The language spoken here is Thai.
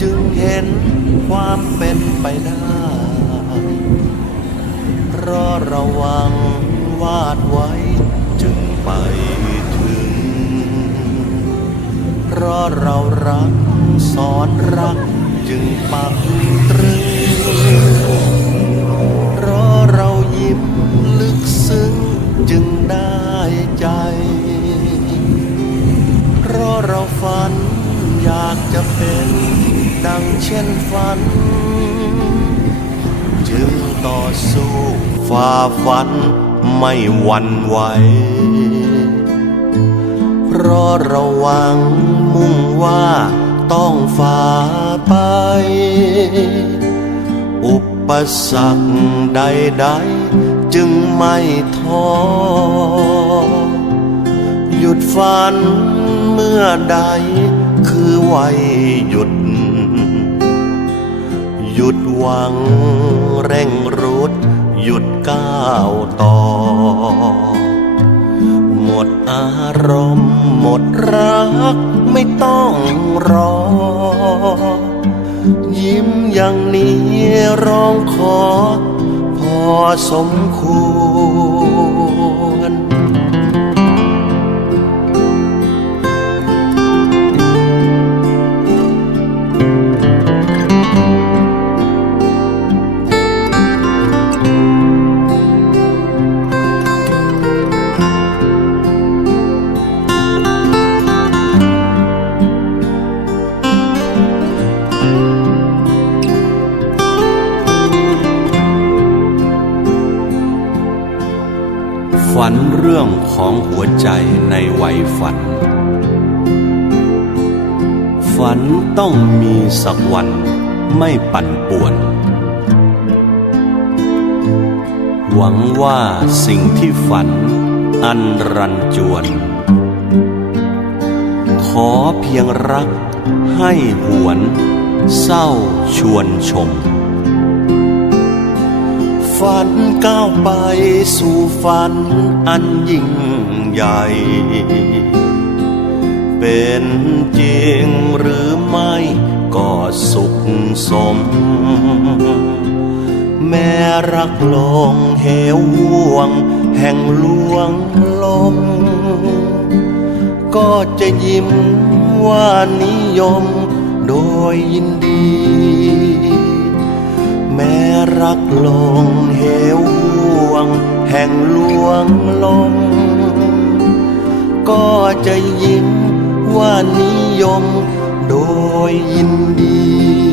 จึงเห็นความเป็นไปได้ เพราะระวังวาดไว้จึงไปถึง เพราะเรารักสอนรักจึงปักตรึง เพราะเรายิ้มลึกซึ้งจึงได้ใจ เพราะเราฝัน อยากจะเป็นดังเช่นฝัน จึงต่อสู้ฝ่าฟันไม่หวั่นไหวเพราะราหวังมุ่งว่าต้องฝ่าไป อุปสรรคใดๆ จึงไม่ท้อ หยุดฝันเมื่อใด ไว้หยุด หยุดหวังเร่งรุด หยุดก้าวต่อ หมดอารมณ์หมดรักไม่ต้องรอ ยิ้มอย่างนี้ร้องขอ พอสมควร ฝันเรื่องของหัวใจในวัยฝัน ฝันต้องมีสักวันไม่ปั่นป่วน หวังว่าสิ่งที่ฝันอันรันจวน ขอเพียงรักให้หวน เศร้าชวนชม ฝันก้าวไปสู่ฝันอันยิ่งใหญ่ เป็นจริงหรือไม่ก็สุขสม แม้รักลงเหวห่วง แห่งลวงลม ก็จะยิ้มว่านิยมโดยยินดี แม้รักลงเหวห่วง แห่งลวงลง ก็จะยิ้มว่านิยมโดยยินดี